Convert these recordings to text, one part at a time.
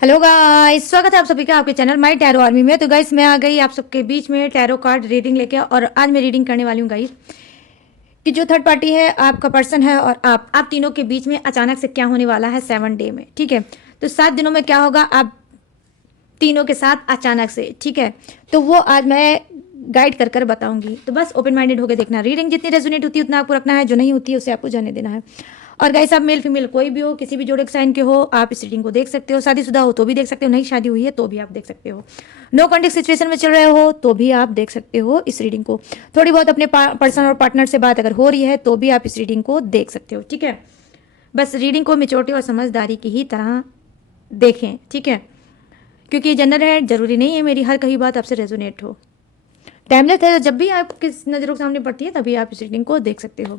Hello guys, स्वागत है आप सभी का आपके चैनल माय टैरो आर्मी में। तो गाइस मैं आ गई आप सबके बीच में टैरो कार्ड रीडिंग लेके, और आज मैं रीडिंग करने वाली हूँ गाइस कि जो थर्ड पार्टी है, आपका पर्सन है और आप तीनों के बीच में अचानक से क्या होने वाला है 7 डे में। ठीक है, तो 7 दिनों में क्या होगा आप तीनों के साथ अचानक से। ठीक है, तो वो आज मैं गाइड कर कर बताऊंगी। तो बस ओपन माइंडेड होकर देखना, रीडिंग जितनी रेजोनेट होती है उतना आपको रखना है, जो नहीं होती है उसे आपको जाने देना है। और गाइस आप मेल फीमेल कोई भी हो, किसी भी जोड़े के साइन के हो, आप इस रीडिंग को देख सकते हो। शादीशुदा हो तो भी देख सकते हो, नहीं शादी हुई है तो भी आप देख सकते हो, नो कॉन्टेक्ट सिचुएशन में चल रहे हो तो भी आप देख सकते हो इस रीडिंग को। थोड़ी बहुत अपने पर्सन और पार्टनर से बात अगर हो रही है तो भी आप इस रीडिंग को देख सकते हो। ठीक है, बस रीडिंग को मेच्योरिटी और समझदारी की ही तरह देखें। ठीक है, क्योंकि ये जनरल है, जरूरी नहीं है मेरी हर कही बात आपसे रेजोनेट हो। टाइमलेस है, जब भी आप किस नज़रों के सामने पड़ती है तभी आप इस रीडिंग को देख सकते हो।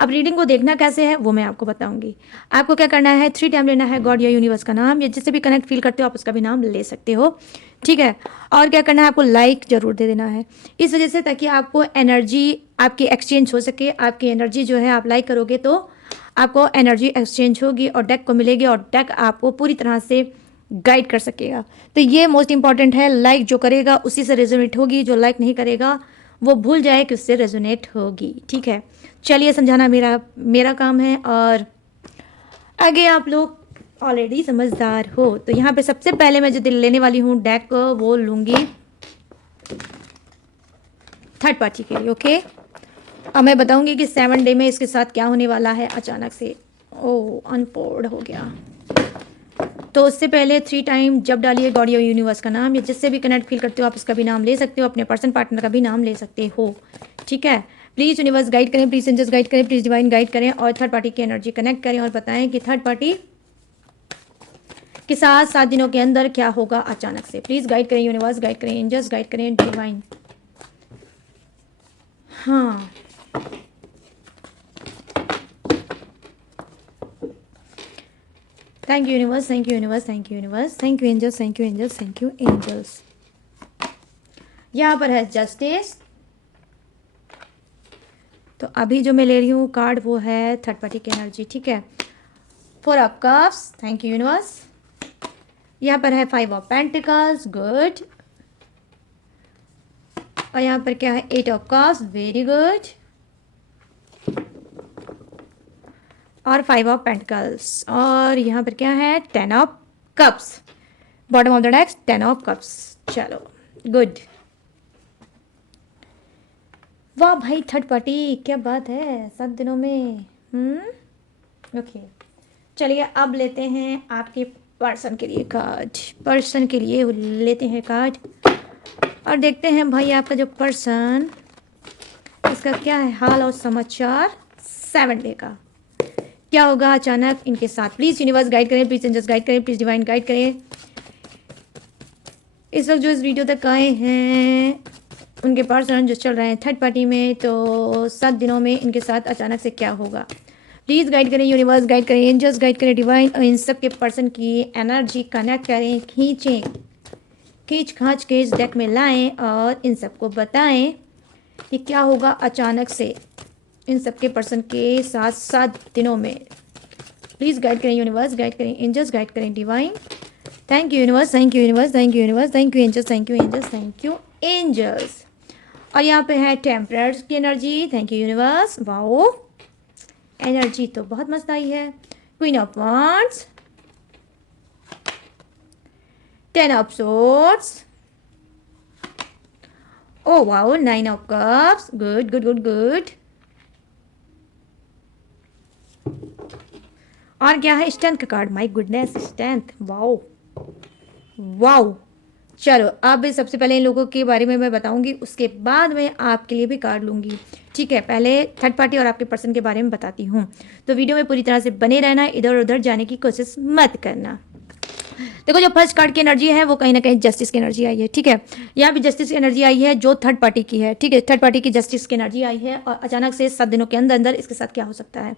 अब रीडिंग को देखना कैसे है वो मैं आपको बताऊंगी। आपको क्या करना है, 3 टाइम लेना है गॉड या यूनिवर्स का नाम, या जिससे भी कनेक्ट फील करते हो आप उसका भी नाम ले सकते हो। ठीक है, और क्या करना है, आपको लाइक जरूर दे देना है, इस वजह से ताकि आपको एनर्जी आपकी एक्सचेंज हो सके। आपकी एनर्जी जो है आप लाइक करोगे तो आपको एनर्जी एक्सचेंज होगी और डेक को मिलेगी, और डेक आपको पूरी तरह से गाइड कर सकेगा। तो ये मोस्ट इंपॉर्टेंट है, लाइक जो करेगा उसी से रेजोनेट होगी, जो लाइक नहीं करेगा वो भूल जाए कि उससे रेजोनेट होगी। ठीक है, चलिए समझाना मेरा मेरा काम है, और आगे आप लोग ऑलरेडी समझदार हो। तो यहाँ पे सबसे पहले मैं जो दिल लेने वाली हूँ डेक वो लूँगी थर्ड पार्टी के लिए। ओके, अब मैं बताऊंगी कि 7 डे में इसके साथ क्या होने वाला है अचानक से। ओ अनपोर्ड हो गया, तो उससे पहले 3 टाइम जब डालिए गॉड या यूनिवर्स का नाम, या जिससे भी कनेक्ट फील करते हो आप उसका भी नाम ले सकते हो, अपने पर्सन पार्टनर का भी नाम ले सकते हो। ठीक है, प्लीज़ यूनिवर्स गाइड करें, प्लीज़ एंजल्स गाइड करें, प्लीज़ डिवाइन गाइड करें, और थर्ड पार्टी की एनर्जी कनेक्ट करें और बताएं कि थर्ड पार्टी के साथ 7 दिनों के अंदर क्या होगा अचानक से। प्लीज़ गाइड करें यूनिवर्स, गाइड करें एंजल्स, गाइड करें डिवाइन। हाँ, thank you universe, thank you universe, thank you universe, thank you angels, thank you angels, thank you angels. यहाँ पर है जस्टिस। तो अभी जो मैं ले रही हूँ कार्ड वो है थर्ड पार्टी की एनर्जी। ठीक है, 4 of cups, thank you universe. यहाँ पर है 5 ऑफ पेंटिकल्स, गुड। और यहाँ पर क्या है, 8 ऑफ कप्स, वेरी गुड। और 5 ऑफ पेंटिकल्स, और यहाँ पर क्या है, 10 of cups, bottom of the deck 10 of cups. चलो गुड, वाह भाई थर्ड पार्टी, क्या बात है 7 दिनों में। ओके, चलिए अब लेते हैं आपके पर्सन के लिए कार्ड। पर्सन के लिए लेते हैं कार्ड और देखते हैं भाई आपका जो पर्सन, इसका क्या है हाल और समाचार 7 डे का। क्या होगा अचानक इनके साथ। प्लीज़ यूनिवर्स गाइड करें, प्लीज़ एंजल्स गाइड करें, प्लीज़ डिवाइन गाइड करें। इस वक्त जो इस वीडियो तक आए हैं उनके पर्सन जो चल रहे हैं थर्ड पार्टी में, तो 7 दिनों में इनके साथ अचानक से क्या होगा। प्लीज़ गाइड करें यूनिवर्स, गाइड करें एंजल्स, गाइड करें डिवाइन, और इन सब के पर्सन की एनर्जी कनेक्ट करें, खींचें, खींच खांच के इस डेक में लाएं और इन सबको बताएं कि क्या होगा अचानक से इन सब के पर्सन के साथ 7 दिनों में। प्लीज़ गाइड करें यूनिवर्स, गाइड करें एंजल्स, गाइड करें divine. Thank you universe, thank you universe, thank you universe, thank you angels, thank you angels, thank you angels. और यहाँ पे है टेम्परर्स की energy, thank you universe. Wow, energy तो बहुत मस्त आई है। Queen of wands, 10 of swords, oh wow, 9 of cups, good good good good. और क्या है, स्ट्रेंथ का card, my goodness strength, wow wow. चलो अब सबसे पहले इन लोगों के बारे में मैं बताऊंगी, उसके बाद मैं आपके लिए भी कार्ड लूंगी। ठीक है, पहले थर्ड पार्टी और आपके पर्सन के बारे में बताती हूँ, तो वीडियो में पूरी तरह से बने रहना, इधर उधर जाने की कोशिश मत करना। देखो जो फर्स्ट कार्ड की एनर्जी है वो कहीं ना कहीं जस्टिस की एनर्जी आई है। ठीक है, यहाँ भी जस्टिस की एनर्जी आई है जो थर्ड पार्टी की है। ठीक है, थर्ड पार्टी की जस्टिस की एनर्जी आई है, और अचानक से 7 दिनों के अंदर अंदर इसके साथ क्या हो सकता है।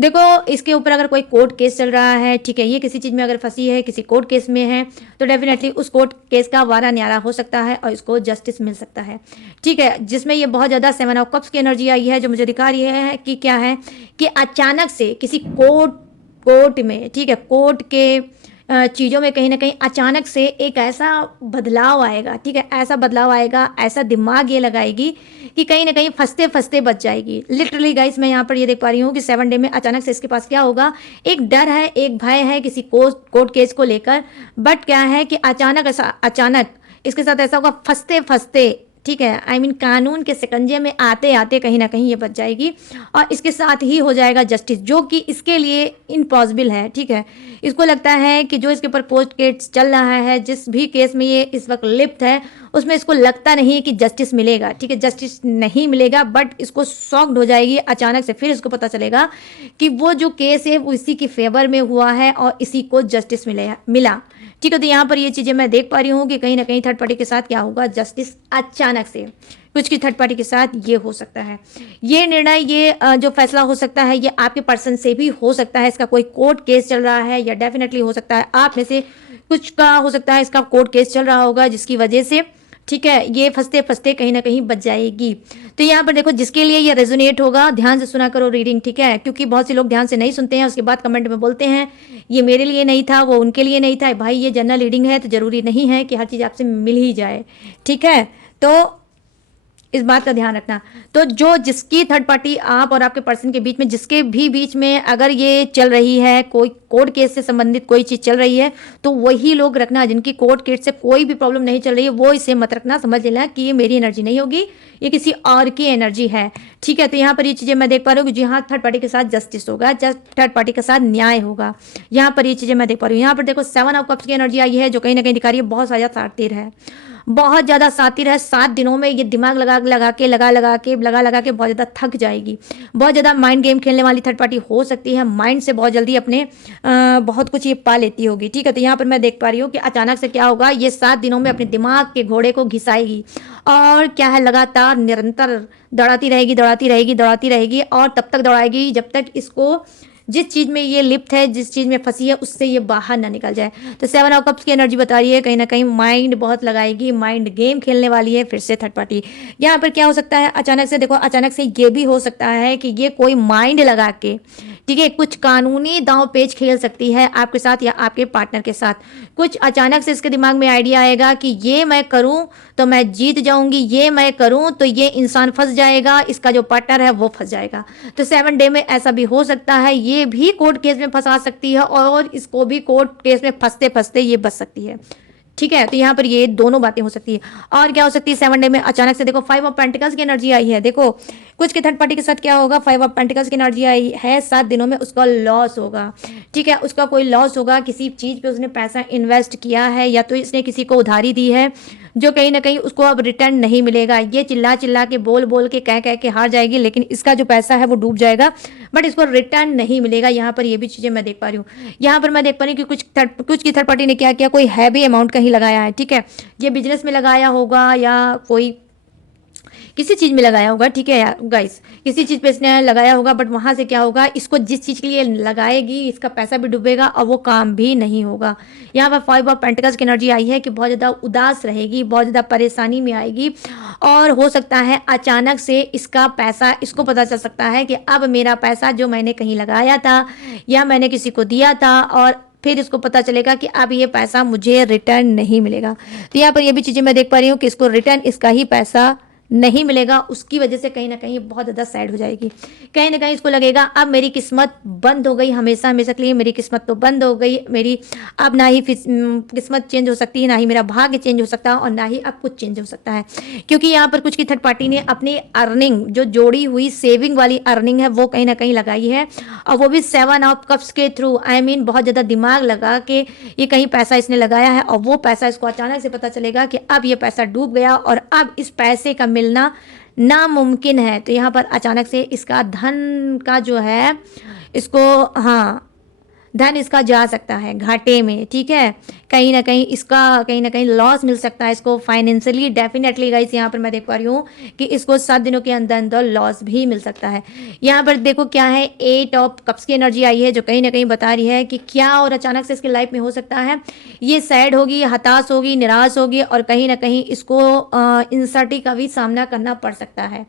देखो इसके ऊपर अगर कोई कोर्ट केस चल रहा है, ठीक है, ये किसी चीज़ में अगर फंसी है, किसी कोर्ट केस में है, तो डेफिनेटली उस कोर्ट केस का वारा न्यारा हो सकता है और इसको जस्टिस मिल सकता है। ठीक है, जिसमें ये बहुत ज़्यादा 7 ऑफ कप्स की एनर्जी आई है, जो मुझे दिखा रही है कि क्या है कि अचानक से किसी कोर्ट में, ठीक है, कोर्ट के चीज़ों में कहीं ना कहीं अचानक से एक ऐसा बदलाव आएगा, ठीक है, ऐसा बदलाव आएगा, ऐसा दिमाग ये लगाएगी कि कहीं ना कहीं फंसते फंसते बच जाएगी। लिटरली गाइस मैं यहाँ पर ये देख पा रही हूँ कि 7 डे में अचानक से इसके पास क्या होगा, एक डर है, एक भय है किसी कोर्ट केस को लेकर, बट क्या है कि अचानक इसके साथ ऐसा होगा फंसते फंसते, ठीक है, आई मीन कानून के शिकंजे में आते आते कहीं ना कहीं ये बच जाएगी और इसके साथ ही हो जाएगा जस्टिस, जो कि इसके लिए इम्पॉसिबल है, ठीक है। इसको लगता है कि जो इसके ऊपर कोर्ट केस चल रहा है, जिस भी केस में ये इस वक्त लिप्त है, उसमें इसको लगता नहीं कि जस्टिस मिलेगा, ठीक है, जस्टिस नहीं मिलेगा, बट इसको शॉक्ड हो जाएगी अचानक से। फिर इसको पता चलेगा कि वो जो केस है वो इसी के फेवर में हुआ है और इसी को जस्टिस मिला, ठीक है। तो यहाँ पर ये चीज़ें मैं देख पा रही हूँ कि कहीं ना कहीं थर्ड पार्टी के साथ क्या होगा, जस्टिस अचानक से कुछ की थर्ड पार्टी के साथ ये हो सकता है। ये निर्णय, ये जो फैसला हो सकता है, ये आपके पर्सन से भी हो सकता है। इसका कोई कोर्ट केस चल रहा है या डेफिनेटली हो सकता है आप में से कुछ का हो सकता है इसका कोर्ट केस चल रहा होगा, जिसकी वजह से, ठीक है, ये फंसते फंसते कहीं ना कहीं बच जाएगी। तो यहाँ पर देखो, जिसके लिए ये रेजोनेट होगा ध्यान से सुना करो रीडिंग, ठीक है, क्योंकि बहुत से लोग ध्यान से नहीं सुनते हैं, उसके बाद कमेंट में बोलते हैं ये मेरे लिए नहीं था, वो उनके लिए नहीं था। भाई ये जनरल रीडिंग है तो जरूरी नहीं है कि हर चीज़ आपसे मिल ही जाए, ठीक है। तो इस बात का ध्यान रखना। तो जो जिसकी थर्ड पार्टी आप और आपके पर्सन के बीच में, जिसके भी बीच में अगर ये चल रही है, कोई कोर्ट केस से संबंधित कोई चीज़ चल रही है, तो वही लोग रखना। जिनकी कोर्ट केस से कोई भी प्रॉब्लम नहीं चल रही है वो इसे मत रखना, समझ लेना कि ये मेरी एनर्जी नहीं होगी, ये किसी और की एनर्जी है, ठीक है। तो यहाँ पर ये चीज़ें मैं देख पा रही हूँ कि जी हाँ, थर्ड पार्टी के साथ जस्टिस होगा, थर्ड पार्टी के साथ न्याय होगा। यहाँ पर ये चीज़ें मैं देख पा रही हूँ। यहाँ पर देखो 7 ऑफ कप्स की एनर्जी आई है, जो कहीं ना कहीं दिखा रही है बहुत ज़्यादा शातिर है, बहुत ज़्यादा शातिर है। 7 दिनों में ये दिमाग लगा लगा के बहुत ज़्यादा थक जाएगी। बहुत ज़्यादा माइंड गेम खेलने वाली थर्ड पार्टी हो सकती है, माइंड से बहुत जल्दी अपने बहुत कुछ ये पा लेती होगी, ठीक है। तो यहाँ पर मैं देख पा रही हूँ कि अचानक से क्या होगा, ये 7 दिनों में अपने दिमाग के घोड़े को घिसाएगी और क्या है, लगातार निरंतर दौड़ाती रहेगी और तब तक दौड़ाएगी जब तक इसको जिस चीज़ में ये लिप्त है, जिस चीज़ में फंसी है, उससे ये बाहर ना निकल जाए। तो 7 ऑफ कप्स की एनर्जी बता रही है कहीं ना कहीं माइंड बहुत लगाएगी, माइंड गेम खेलने वाली है फिर से थर्ड पार्टी। यहाँ पर क्या हो सकता है, अचानक से देखो, अचानक से ये भी हो सकता है कि ये कोई माइंड लगा के, ठीक है, कुछ कानूनी दांव पेच खेल सकती है आपके साथ या आपके पार्टनर के साथ। कुछ अचानक से इसके दिमाग में आइडिया आएगा कि ये मैं करूं तो मैं जीत जाऊंगी, ये मैं करूं तो ये इंसान फंस जाएगा, इसका जो पार्टनर है वो फंस जाएगा। तो 7 डे में ऐसा भी हो सकता है, ये भी कोर्ट केस में फंसा सकती है और इसको भी कोर्ट केस में फंसते फंसते ये बच सकती है, ठीक है। तो यहाँ पर ये दोनों बातें हो सकती है। और क्या हो सकती है 7 डे में, अचानक से देखो 5 ऑफ पेंटिकल्स की एनर्जी आई है। देखो कुछ के थर्ड पार्टी के साथ क्या होगा, 5 ऑफ पेंटिकल्स की एनर्जी आई है, 7 दिनों में उसका लॉस होगा, ठीक है, उसका कोई लॉस होगा, किसी चीज़ पे उसने पैसा इन्वेस्ट किया है या तो इसने किसी को उधारी दी है जो कहीं ना कहीं उसको अब रिटर्न नहीं मिलेगा। ये चिल्ला चिल्ला के बोल के कह के हार जाएगी, लेकिन इसका जो पैसा है वो डूब जाएगा, बट इसको रिटर्न नहीं मिलेगा। यहाँ पर ये भी चीज़ें मैं देख पा रही हूँ। यहाँ पर मैं देख पा रही हूँ कि कुछ की थर्ड पार्टी ने क्या किया, कोई हैवी अमाउंट कहीं लगाया है, ठीक है, ये बिजनेस में लगाया होगा या कोई किसी चीज़ में लगाया होगा, ठीक है गाइस, किसी चीज़ पे इसने लगाया होगा, बट वहाँ से क्या होगा, इसको जिस चीज़ के लिए लगाएगी इसका पैसा भी डूबेगा और वो काम भी नहीं होगा। यहाँ पर 5 ऑफ पेंटिकल्स की एनर्जी आई है कि बहुत ज़्यादा उदास रहेगी, बहुत ज़्यादा परेशानी में आएगी और हो सकता है अचानक से इसका पैसा, इसको पता चल सकता है कि अब मेरा पैसा जो मैंने कहीं लगाया था या मैंने किसी को दिया था और फिर इसको पता चलेगा कि अब ये पैसा मुझे रिटर्न नहीं मिलेगा। तो यहाँ पर ये भी चीज़ें मैं देख पा रही हूँ कि इसको रिटर्न इसका ही पैसा नहीं मिलेगा, उसकी वजह से कहीं ना कहीं बहुत ज़्यादा सैड हो जाएगी। कहीं ना कहीं इसको लगेगा अब मेरी किस्मत बंद हो गई, हमेशा हमेशा के लिए मेरी किस्मत तो बंद हो गई, मेरी अब ना ही किस्मत चेंज हो सकती है, ना ही मेरा भाग्य चेंज हो सकता है और ना ही अब कुछ चेंज हो सकता है। क्योंकि यहाँ पर कुछ की थर्ड पार्टी ने अपनी अर्निंग, जो जोड़ी हुई सेविंग वाली अर्निंग है, वो कहीं ना कहीं लगाई है और वो भी 7 ऑफ कप्स के थ्रू, आई मीन बहुत ज़्यादा दिमाग लगा के ये कहीं पैसा इसने लगाया है और वो पैसा इसको अचानक से पता चलेगा कि अब ये पैसा डूब गया और अब इस पैसे का मिलना नामुमकिन है। तो यहाँ पर अचानक से इसका धन का जो है, इसको, हाँ, धन इसका जा सकता है घाटे में, ठीक है, कहीं ना कहीं लॉस मिल सकता है इसको फाइनेंशियली। डेफिनेटली गाइस यहाँ पर मैं देख पा रही हूँ कि इसको 7 दिनों के अंदर अंदर लॉस भी मिल सकता है। यहाँ पर देखो क्या है, 8 ऑफ कप्स की एनर्जी आई है जो कहीं ना कहीं बता रही है कि क्या और अचानक से इसकी लाइफ में हो सकता है, ये सैड होगी, हताश होगी, निराश होगी और कहीं ना कहीं इसको इंसर्टी का भी सामना करना पड़ सकता है,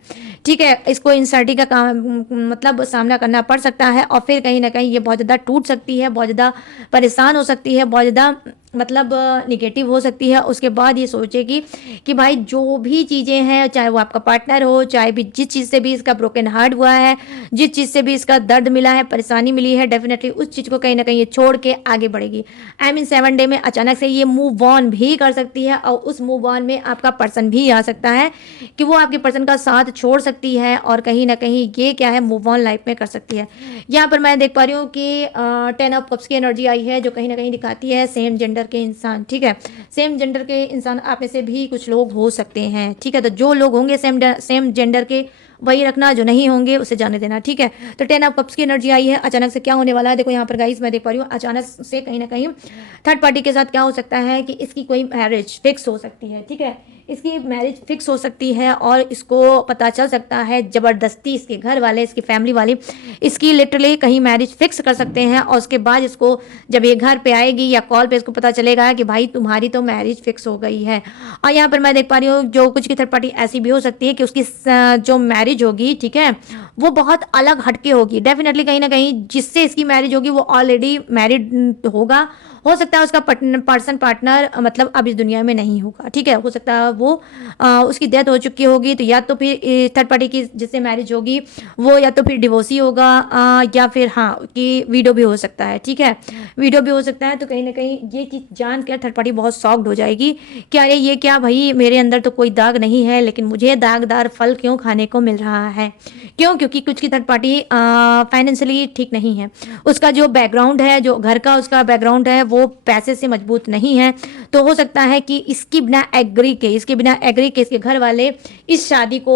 ठीक है, इसको इंसर्टी का मतलब सामना करना पड़ सकता है और फिर कहीं ना कहीं ये बहुत ज़्यादा टूट सकती सकती है, बहुत ज़्यादा परेशान हो सकती है, बहुत ज़्यादा मतलब निगेटिव हो सकती है। उसके बाद ये सोचेगी कि भाई जो भी चीज़ें हैं, चाहे वो आपका पार्टनर हो, चाहे भी जिस चीज़ से भी इसका ब्रोकन हार्ट हुआ है, जिस चीज़ से भी इसका दर्द मिला है, परेशानी मिली है, डेफिनेटली उस चीज़ को कहीं ना कहीं ये छोड़ के आगे बढ़ेगी। आई मीन 7 डे में अचानक से ये मूव ऑन भी कर सकती है और उस मूव ऑन में आपका पर्सन भी आ सकता है कि वो आपके पर्सन का साथ छोड़ सकती है और कहीं ना कहीं ये क्या है, मूव ऑन लाइफ में कर सकती है। यहाँ पर मैं देख पा रही हूँ कि 10 ऑफ कप्स की एनर्जी आई है, जो कहीं ना कहीं दिखाती है सेम जेंडर के इंसान। ठीक है, सेम जेंडर के इंसान आप में से भी कुछ लोग हो सकते हैं। ठीक है, तो जो लोग होंगे सेम जेंडर के वही रखना, जो नहीं होंगे उसे जाने देना। ठीक है, तो 10 ऑफ कप्स की एनर्जी आई है। अचानक से क्या होने वाला है, देखो यहाँ पर गाइस मैं देख पा रही हूँ, अचानक से कहीं ना कहीं थर्ड पार्टी के साथ क्या हो सकता है कि इसकी कोई मैरिज फिक्स हो सकती है। ठीक है, इसकी मैरिज फिक्स हो सकती है और इसको पता चल सकता है ज़बरदस्ती, इसके घर वाले, इसकी फैमिली वाले इसकी लिटरली कहीं मैरिज फिक्स कर सकते हैं। और उसके बाद इसको जब ये घर पे आएगी या कॉल पे इसको पता चलेगा कि भाई तुम्हारी तो मैरिज फिक्स हो गई है। और यहाँ पर मैं देख पा रही हूँ जो कुछ की थर्ड पार्टी ऐसी भी हो सकती है कि उसकी जो मैरिज होगी, ठीक है, वो बहुत अलग हटके होगी। डेफिनेटली कहीं ना कहीं जिससे इसकी मैरिज होगी वो ऑलरेडी मैरिड होगा। हो सकता है उसका पर्सन पार्टनर मतलब अब इस दुनिया में नहीं होगा। ठीक है, हो सकता है वो उसकी डेथ हो चुकी होगी, तो या तो फिर थर्ड पार्टी की जिससे मैरिज होगी वो या तो फिर डिवोर्सी होगा या फिर हाँ कि वीडियो भी हो सकता है। ठीक है, वीडियो भी हो सकता है। तो कहीं ना कहीं ये चीज़ जान कर थर्ड पार्टी बहुत शॉक्ड हो जाएगी कि अरे ये क्या भाई, मेरे अंदर तो कोई दाग नहीं है लेकिन मुझे दागदार फल क्यों खाने को मिल रहा है। क्यों? क्योंकि कुछ की थर्ड पार्टी फाइनेंशियली ठीक नहीं है, उसका जो बैकग्राउंड है, जो घर का उसका बैकग्राउंड है वो पैसे से मजबूत नहीं है। तो हो सकता है कि इसके बिना एग्री के इसके घर वाले इस शादी को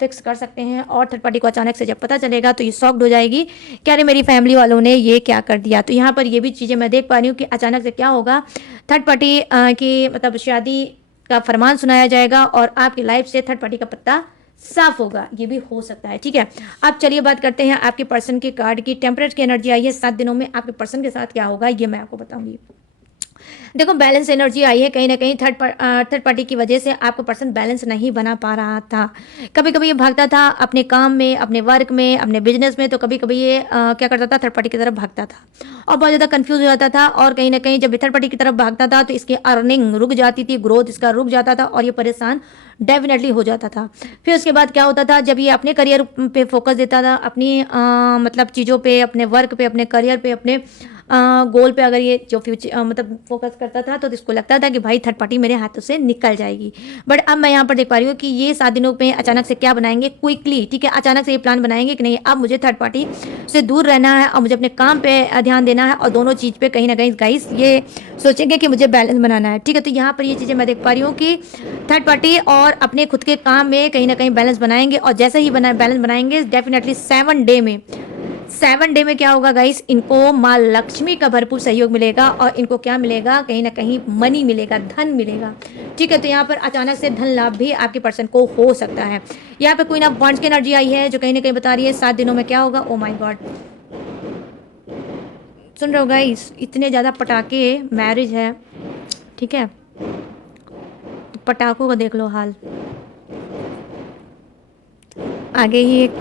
फिक्स कर सकते हैं। और थर्ड पार्टी को अचानक से जब पता चलेगा तो ये शॉक्ड हो जाएगी कि अरे मेरी फैमिली वालों ने ये क्या कर दिया। तो यहाँ पर ये भी चीज़ें मैं देख पा रही हूँ कि अचानक से क्या होगा, थर्ड पार्टी की मतलब शादी का फरमान सुनाया जाएगा और आपकी लाइफ से थर्ड पार्टी का पत्ता साफ होगा। ये भी हो सकता है। ठीक है, अब चलिए बात करते हैं आपके पर्सन के कार्ड की। टेम्परेचर की एनर्जी आई है, 7 दिनों में आपके पर्सन के साथ क्या होगा ये मैं आपको बताऊंगी। देखो बैलेंस एनर्जी आई है, कहीं ना कहीं थर्ड पार्टी की वजह से आपका पर्सन बैलेंस नहीं बना पा रहा था। कभी कभी ये भागता था अपने काम में, अपने वर्क में, अपने बिजनेस में, तो कभी कभी ये क्या करता था, थर्ड पार्टी की तरफ भागता था और बहुत ज़्यादा कंफ्यूज हो जाता था। और कहीं ना कहीं जब थर्ड पार्टी की तरफ भागता था तो इसकी अर्निंग रुक जाती थी, ग्रोथ इसका रुक जाता था और ये परेशान डेफिनेटली हो जाता था। फिर उसके बाद क्या होता था, जब ये अपने करियर पे फोकस देता था, अपनी मतलब चीज़ों पे, अपने वर्क पे, अपने करियर पे, अपने गोल पे अगर ये जो फ्यूचर मतलब फोकस करता था तो इसको लगता था कि भाई थर्ड पार्टी मेरे हाथों से निकल जाएगी। बट अब मैं यहाँ पर देख पा रही हूँ कि ये 7 दिनों में अचानक से क्या बनाएंगे, क्विकली। ठीक है, अचानक से ये प्लान बनाएंगे कि नहीं अब मुझे थर्ड पार्टी से दूर रहना है और मुझे अपने काम पे ध्यान देना है और दोनों चीज़ पे कहीं ना कहीं गाइस ये सोचेंगे कि मुझे बैलेंस बनाना है। ठीक है, तो यहाँ पर ये चीज़ें मैं देख पा रही हूँ कि थर्ड पार्टी और अपने खुद के काम में कहीं ना कहीं बैलेंस बनाएंगे और जैसे ही बैलेंस बनाएंगे डेफिनेटली 7 डे में क्या होगा गाइस, इनको माँ लक्ष्मी का भरपूर सहयोग मिलेगा और इनको क्या मिलेगा, कहीं ना कहीं मनी मिलेगा, धन मिलेगा। ठीक है, तो यहाँ पर अचानक से धन लाभ भी आपके पर्सन को हो सकता है। यहाँ पे क्वीन ऑफ वांड्स की एनर्जी आई है जो कहीं ना कहीं बता रही है 7 दिनों में क्या होगा। ओ माय गॉड, सुन रहे हो गाइस, इतने ज़्यादा पटाखे, मैरिज है। ठीक है, पटाखों का देख लो हाल। आगे ही एक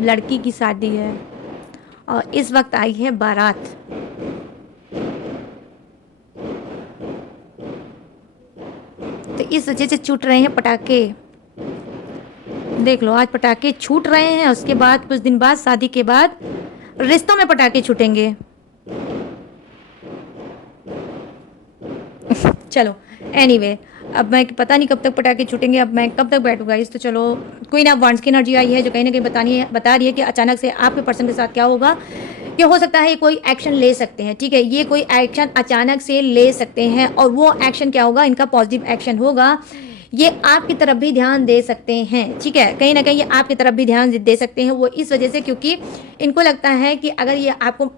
लड़की की शादी है और इस वक्त आई है बारात। तो इस वजह से छूट रहे हैं पटाखे। देख लो, आज पटाखे छूट रहे हैं, उसके बाद कुछ दिन बाद शादी के बाद रिश्तों में पटाखे छूटेंगे। चलो एनीवे, अब मैं पता नहीं कब तक पटाखे छूटेंगे, अब मैं कब तक बैठूंगा इस। तो चलो, क्वीन ऑफ वांड्स की एनर्जी आई है जो कहीं ना कहीं बता रही है कि अचानक से आपके पर्सन के साथ क्या होगा कि हो सकता है ये कोई एक्शन ले सकते हैं। ठीक है, ये कोई एक्शन अचानक से ले सकते हैं और वो एक्शन क्या होगा, इनका पॉजिटिव एक्शन होगा। ये आपकी तरफ भी ध्यान दे सकते हैं। ठीक है, कहीं ना कहीं ये आपकी तरफ भी ध्यान दे सकते हैं, वो इस वजह से क्योंकि इनको लगता है कि अगर ये आपको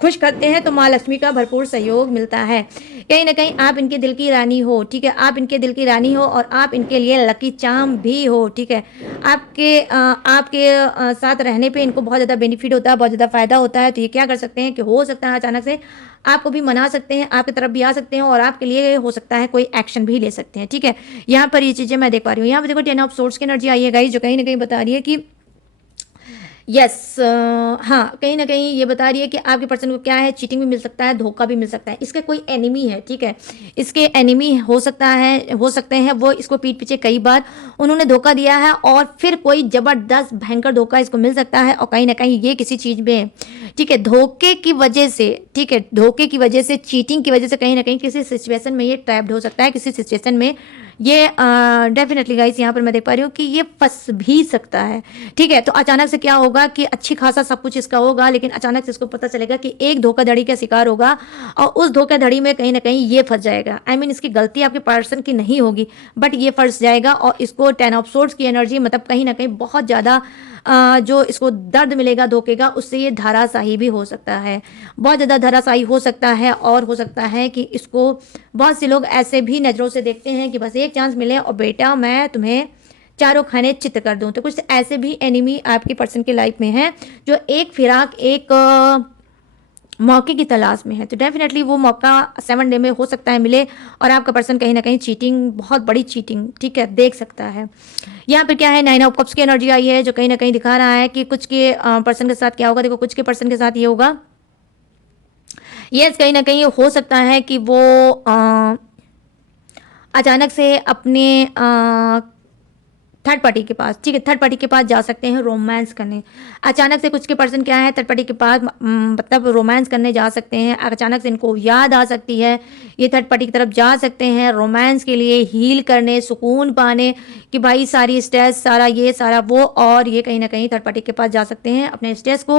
खुश करते हैं तो माँ लक्ष्मी का भरपूर सहयोग मिलता है। कहीं ना कहीं आप इनके दिल की रानी हो। ठीक है, आप इनके दिल की रानी हो और आप इनके लिए लकी चार्म भी हो। ठीक है, आपके साथ रहने पे इनको बहुत ज़्यादा बेनिफिट होता है, बहुत ज़्यादा फायदा होता है। तो ये क्या कर सकते हैं कि हो सकता है अचानक से आपको भी मना सकते हैं, आपकी तरफ भी आ सकते हैं और आपके लिए हो सकता है कोई एक्शन भी ले सकते हैं। ठीक है, यहाँ पर ये चीज़ें मैं देख पा रही हूँ। यहाँ पर देखो 10 ऑफ सोर्ड्स की एनर्जी आई है गाइस जो कहीं ना कहीं बता रही है कि यस, हाँ, कहीं न कहीं ये बता रही है कि आपके पर्सन को क्या है, चीटिंग भी मिल सकता है, धोखा भी मिल सकता है। इसका कोई एनिमी है, ठीक है? इसके एनिमी हो सकते हैं, वो इसको पीठ पीछे कई बार उन्होंने धोखा दिया है और फिर कोई ज़बरदस्त भयंकर धोखा इसको मिल सकता है और कहीं न कहीं ये किसी चीज़ में, ठीक है, धोखे की वजह से, ठीक है, धोखे की वजह से, चीटिंग की वजह से कहीं न कहीं किसी सिचुएशन में ये ट्रैप्ड हो सकता है, किसी सिचुएशन में ये डेफिनेटली गाइस यहाँ पर मैं देख पा रही हूँ कि ये फंस भी सकता है, ठीक है? तो अचानक से क्या होगा कि अच्छी खासा सब कुछ इसका होगा, लेकिन अचानक से इसको पता चलेगा कि एक धोखाधड़ी का शिकार होगा और उस धोखाधड़ी में कहीं न कहीं ये फँस जाएगा। आई मीन इसकी गलती आपके पर्सन की नहीं होगी, बट ये फँस जाएगा और इसको 10 ऑफ सोर्ड्स की एनर्जी मतलब कहीं न कहीं बहुत ज़्यादा जो इसको दर्द मिलेगा धोखे का, उससे ये धराशायी भी हो सकता है। बहुत ज़्यादा धराशायी हो सकता है और हो सकता है कि इसको बहुत से लोग ऐसे भी नज़रों से देखते हैं कि बस एक चांस मिले और बेटा मैं तुम्हें चारों खाने चित कर दूं। तो कुछ ऐसे भी एनिमी आपकी पर्सन की लाइफ में हैं जो एक फिराक, एक मौके की तलाश में है। तो डेफिनेटली वो मौका 7 डे में हो सकता है मिले और आपका पर्सन कहीं ना कहीं चीटिंग, बहुत बड़ी चीटिंग, ठीक है, देख सकता है। यहाँ पे क्या है, 9 ऑफ कप्स की एनर्जी आई है जो कहीं ना कहीं दिखा रहा है कि कुछ के पर्सन के साथ क्या होगा। देखो कुछ के पर्सन के साथ ये होगा, यस, कहीं ना कहीं हो सकता है कि वो अचानक से अपने थर्ड पार्टी के पास, ठीक है, थर्ड पार्टी के पास जा सकते हैं रोमांस करने। अचानक से कुछ के पर्सन क्या है, थर्ड पार्टी के पास मतलब रोमांस करने जा सकते हैं। अचानक से इनको याद आ सकती है, ये थर्ड पार्टी की तरफ जा सकते हैं रोमांस के लिए, हील करने, सुकून पाने, कि भाई सारी स्ट्रेस, सारा ये सारा वो, और ये कहीं ना कहीं थर्ड पार्टी के पास जा सकते हैं अपने स्ट्रेस को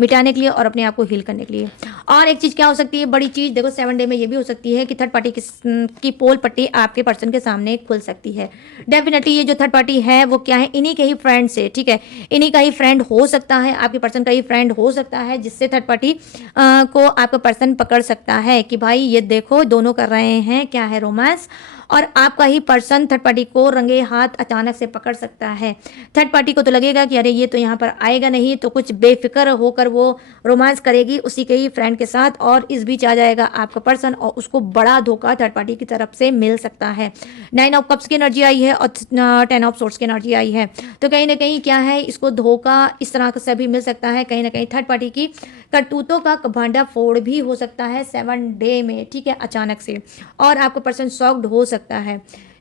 मिटाने के लिए और अपने आप को हील करने के लिए। और एक चीज़ क्या हो सकती है, बड़ी चीज़ देखो 7 डे में ये भी हो सकती है कि थर्ड पार्टी की पोल पट्टी आपके पर्सन के सामने खुल सकती है। डेफिनेटली ये जो थर्ड पार्टी है वो क्या है, इन्हीं के ही फ्रेंड से, ठीक है, इन्हीं का ही फ्रेंड हो सकता है, आपके पर्सन का ही फ्रेंड हो सकता है, जिससे थर्ड पार्टी को आपका पर्सन पकड़ सकता है कि भाई ये देखो दोनों कर रहे हैं क्या है, रोमांस, और आपका ही पर्सन थर्ड पार्टी को रंगे हाथ अचानक से पकड़ सकता है। थर्ड पार्टी को तो लगेगा कि अरे ये तो यहाँ पर आएगा नहीं, तो कुछ बेफिक्र होकर वो रोमांस करेगी उसी के ही फ्रेंड के साथ, और इस बीच आ जाएगा आपका पर्सन और उसको बड़ा धोखा थर्ड पार्टी की तरफ से मिल सकता है। 9 ऑफ कप्स की एनर्जी आई है और 10 ऑफ सोर्ड्स की एनर्जी आई है। तो कहीं ना कहीं क्या है, इसको धोखा इस तरह से भी मिल सकता है, कहीं ना कहीं थर्ड पार्टी की करतूतों का भांडा फोड़ भी हो सकता है 7 डे में, ठीक है, अचानक से, और आपका पर्सन शॉक्ड हो सकता है,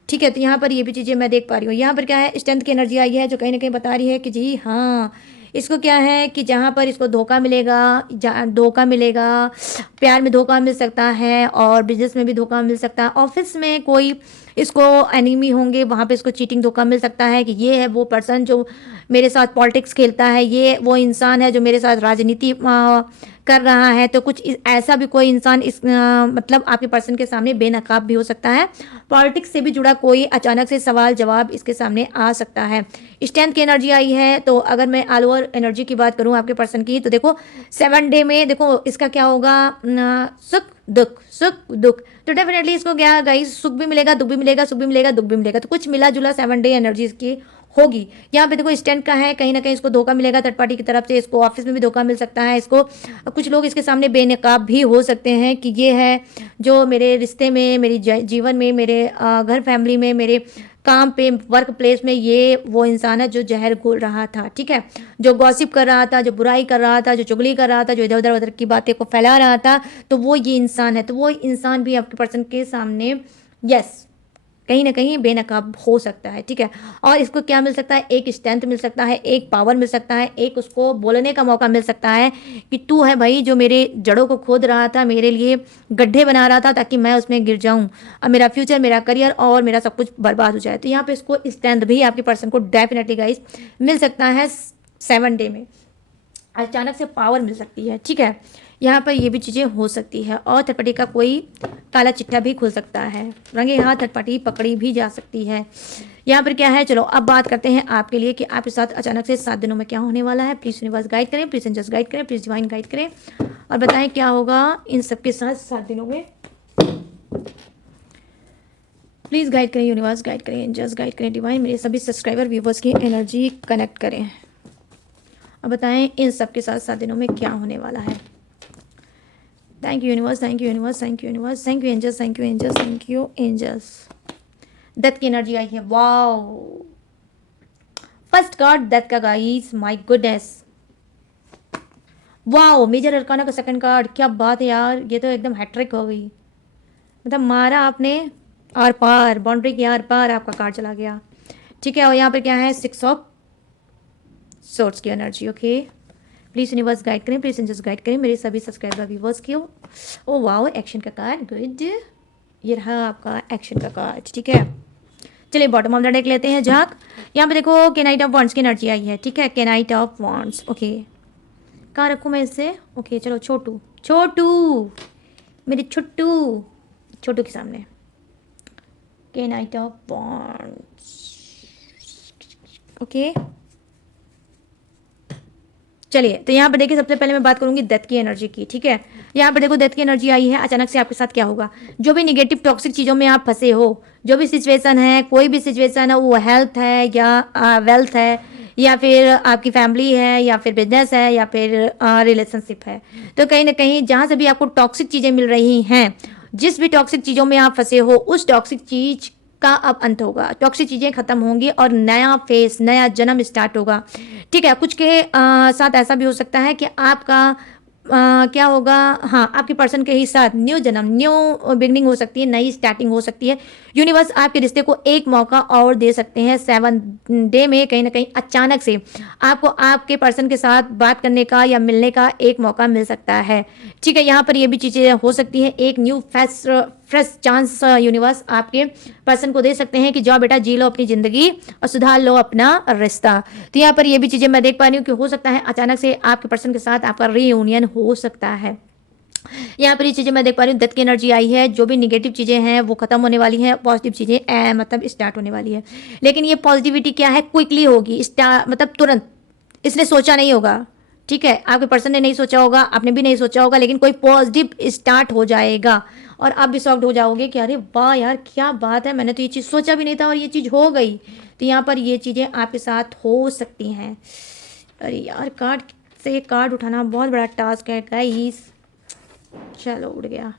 ठीक है। तो यहाँ पर ये भी चीज़ें मैं देख पा रही हूँ। यहाँ पर क्या है, स्ट्रेंथ की एनर्जी आई है जो कहीं ना कहीं बता रही है कि जी हाँ, इसको क्या है कि जहाँ पर इसको धोखा मिलेगा, धोखा मिलेगा, प्यार में धोखा मिल सकता है और बिजनेस में भी धोखा मिल सकता है, ऑफिस में कोई इसको एनिमी होंगे वहाँ पे इसको चीटिंग धोखा मिल सकता है कि ये है वो पर्सन जो मेरे साथ पॉलिटिक्स खेलता है, ये वो इंसान है जो मेरे साथ राजनीति कर रहा है। तो कुछ ऐसा भी कोई इंसान इस मतलब आपके पर्सन के सामने बेनकाब भी हो सकता है। पॉलिटिक्स से भी जुड़ा कोई अचानक से सवाल जवाब इसके सामने आ सकता है। स्ट्रेंथ की एनर्जी आई है, तो अगर मैं ऑल ओवर एनर्जी की बात करूं आपके पर्सन की, तो देखो 7 डे में देखो इसका क्या होगा, सुख दुख, सुख दुख। तो डेफिनेटली इसको क्या गाइस, सुख भी मिलेगा, दुख भी मिलेगा, सुख भी मिलेगा, दुख भी मिलेगा, तो कुछ मिला जुला 7 डे एनर्जी इसकी होगी। यहाँ पे देखो स्टैंड का है, कहीं ना कहीं इसको धोखा मिलेगा थर्ड पार्टी की तरफ से, इसको ऑफिस में भी धोखा मिल सकता है, इसको कुछ लोग इसके सामने बेनकाब भी हो सकते हैं कि ये है जो मेरे रिश्ते में, मेरी जीवन में, मेरे घर फैमिली में, मेरे काम पे, वर्क प्लेस में ये वो इंसान है जो जहर घोल रहा था, ठीक है, जो गॉसिप कर रहा था, जो बुराई कर रहा था, जो चुगली कर रहा था, जो इधर उधर उधर की बातें को फैला रहा था, तो वो ये इंसान है। तो वो इंसान भी आपके पर्सन के सामने यस कहीं ना कहीं बेनकाब हो सकता है, ठीक है। और इसको क्या मिल सकता है, एक स्ट्रेंथ मिल सकता है, एक पावर मिल सकता है, एक उसको बोलने का मौका मिल सकता है कि तू है भाई जो मेरे जड़ों को खोद रहा था, मेरे लिए गड्ढे बना रहा था ताकि मैं उसमें गिर जाऊं, अब मेरा फ्यूचर, मेरा करियर और मेरा सब कुछ बर्बाद हो जाए। तो यहाँ पे इसको स्ट्रेंथ भी आपके पर्सन को डेफिनेटली गाइस मिल सकता है 7 डे में, अचानक से पावर मिल सकती है, ठीक है। यहाँ पर ये भी चीज़ें हो सकती है और थर्ड पार्टी का कोई काला चिट्ठा भी खुल सकता है, रंगे हाथ थर्ड पार्टी पकड़ी भी जा सकती है। यहाँ पर क्या है, चलो अब बात करते हैं आपके लिए कि आपके साथ अचानक से 7 दिनों में क्या होने वाला है। प्लीज़ यूनिवर्स गाइड करें, प्लीज़ एंजल्स गाइड करें, प्लीज़ डिवाइन गाइड करें और बताएं क्या होगा इन सबके साथ 7 दिनों में। प्लीज़ गाइड करें, यूनिवर्स गाइड करें, एंजल्स गाइड करें, डिवाइन मेरे सभी सब्सक्राइबर व्यूवर्स की एनर्जी कनेक्ट करें और बताएं इन सबके साथ 7 दिनों में क्या होने वाला है। Thank you universe, thank you universe, thank you universe, thank you angels, thank you angels, thank you angels. Death की एनर्जी आई है, वाओ, फर्स्ट कार्ड डेथ का guys, my goodness, wow, major arcana का सेकंड कार्ड, क्या बात है यार, ये तो एकदम हैट्रिक हो गई। मतलब मारा आपने आर पार, बाउंड्री के आर पार आपका कार्ड चला गया। ठीक है, और यहाँ पर क्या है, 6 ऑफ सोर्ट्स की energy. Okay, please universe guide करें, प्लीज़ यूनिवर्स गाइड करें मेरे सभी सब्सक्राइबर व्यूवर्स की। ओ वाओ, एक्शन का कार्ड, गुड। ये रहा आपका एक्शन का कार्ड। ठीक है, चलिए बॉटम ऑफ द डेक लेते हैं झांक। यहाँ पे देखो केनाइट ऑफ वॉन्ड्स की एनर्जी आई है। ठीक है, केनाइट ऑफ वॉन्ड्स। ओके, कहाँ रखूँ मैं इसे? ओके चलो, छोटू छोटू, मेरे छोटू, छोटू के सामने केनाइट ऑफ वॉन्ड्स। ओके, चलिए तो यहाँ पर देखिए, सबसे पहले मैं बात करूंगी डेथ की एनर्जी की। ठीक है, यहाँ पर देखो डेथ की एनर्जी आई है। अचानक से आपके साथ क्या होगा? जो भी निगेटिव टॉक्सिक चीज़ों में आप फंसे हो, जो भी सिचुएशन है, कोई भी सिचुएशन है, वो हेल्थ है या वेल्थ है या फिर आपकी फैमिली है या फिर बिजनेस है या फिर रिलेशनशिप है, तो कहीं ना कहीं जहाँ से भी आपको टॉक्सिक चीज़ें मिल रही हैं, जिस भी टॉक्सिक चीज़ों में आप फंसे हो, उस टॉक्सिक चीज़ का अब अंत होगा। टॉक्सिक चीज़ें खत्म होंगी और नया फेस, नया जन्म स्टार्ट होगा। ठीक है, कुछ के साथ ऐसा भी हो सकता है कि आपका क्या होगा, हाँ, आपके पर्सन के ही साथ न्यू जन्म, न्यू बिगनिंग हो सकती है, नई स्टार्टिंग हो सकती है। यूनिवर्स आपके रिश्ते को एक मौका और दे सकते हैं 7 डे में। कहीं ना कहीं अचानक से आपको आपके पर्सन के साथ बात करने का या मिलने का एक मौका मिल सकता है। ठीक है, यहाँ पर ये भी चीज़ें हो सकती हैं, एक न्यू फ्रेश चांस यूनिवर्स आपके पर्सन को दे सकते हैं कि जाओ बेटा, जी लो अपनी ज़िंदगी और सुधार लो अपना रिश्ता। तो यहाँ पर ये भी चीज़ें मैं देख पा रही हूँ कि हो सकता है अचानक से आपके पर्सन के साथ आपका रीयूनियन हो सकता है। यहाँ पर ये चीज़ें मैं देख पा रही हूँ, डेथ की एनर्जी आई है। जो भी निगेटिव चीज़ें हैं वो खत्म होने वाली हैं, पॉजिटिव चीज़ें मतलब स्टार्ट होने वाली है। लेकिन ये पॉजिटिविटी क्या है, क्विकली होगी, मतलब तुरंत, इसने सोचा नहीं होगा। ठीक है, आपके पर्सन ने नहीं सोचा होगा, आपने भी नहीं सोचा होगा, लेकिन कोई पॉजिटिव स्टार्ट हो जाएगा और आप भी शॉक्ड हो जाओगे कि अरे वाह यार, क्या बात है, मैंने तो ये चीज़ सोचा भी नहीं था और ये चीज़ हो गई। तो यहाँ पर ये चीज़ें आपके साथ हो सकती हैं। अरे यार, कार्ड से कार्ड उठाना बहुत बड़ा टास्क है गाइस। चलो, उड़ गया।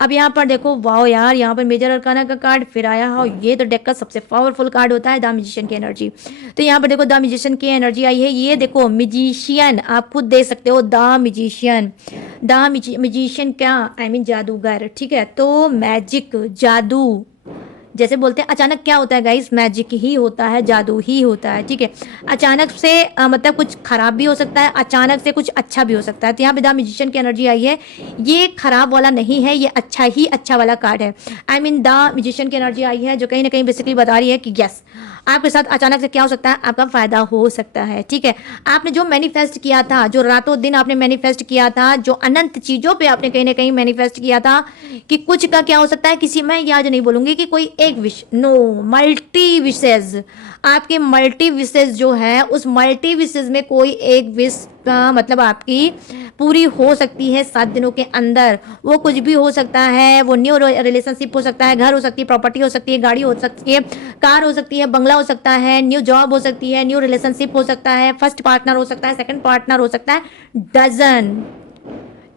अब यहाँ पर देखो, वाओ यार, यहाँ पर मेजर अरकाना का कार्ड फिर आया है। ये तो डेक का सबसे पावरफुल कार्ड होता है, द मैजिशियन की एनर्जी। तो यहाँ पर देखो, द मैजिशियन की एनर्जी आई है। ये देखो, मैजिशियन, आप खुद देख सकते हो, द मैजिशियन। द मैजिशियन क्या, आई मीन जादूगर। ठीक है, तो मैजिक, जादू, जैसे बोलते हैं अचानक क्या होता है गाइस, मैजिक ही होता है, जादू ही होता है। ठीक है, अचानक से मतलब कुछ खराब भी हो सकता है, अचानक से कुछ अच्छा भी हो सकता है। तो यहाँ पे द म्यूजिशियन की एनर्जी आई है। ये खराब वाला नहीं है, ये अच्छा ही अच्छा वाला कार्ड है। आई मीन द म्यूजिशियन की एनर्जी आई है, जो कहीं ना कहीं बेसिकली बता रही है कि यस, आपके साथ अचानक से क्या हो सकता है, आपका फायदा हो सकता है। ठीक है, आपने जो मैनिफेस्ट किया था, जो रातों दिन आपने मैनिफेस्ट किया था, जो अनंत चीजों पे आपने कहीं ना कहीं मैनिफेस्ट किया था, कि कुछ का क्या हो सकता है, किसी मैं याद नहीं बोलूंगी कि कोई एक विश, नो, मल्टी विशेज। आपके मल्टी विशेज जो है, उस मल्टी विशेज में कोई एक विश का मतलब आपकी पूरी हो सकती है 7 दिनों के अंदर। वो कुछ भी हो सकता है, वो न्यू रिलेशनशिप हो सकता है, घर हो सकती है, प्रॉपर्टी हो सकती है, गाड़ी हो सकती है, कार हो सकती है, बंगला हो सकता है, न्यू जॉब हो सकती है, न्यू रिलेशनशिप हो सकता है, फर्स्ट पार्टनर हो सकता है, सेकंड पार्टनर हो सकता है, डजन।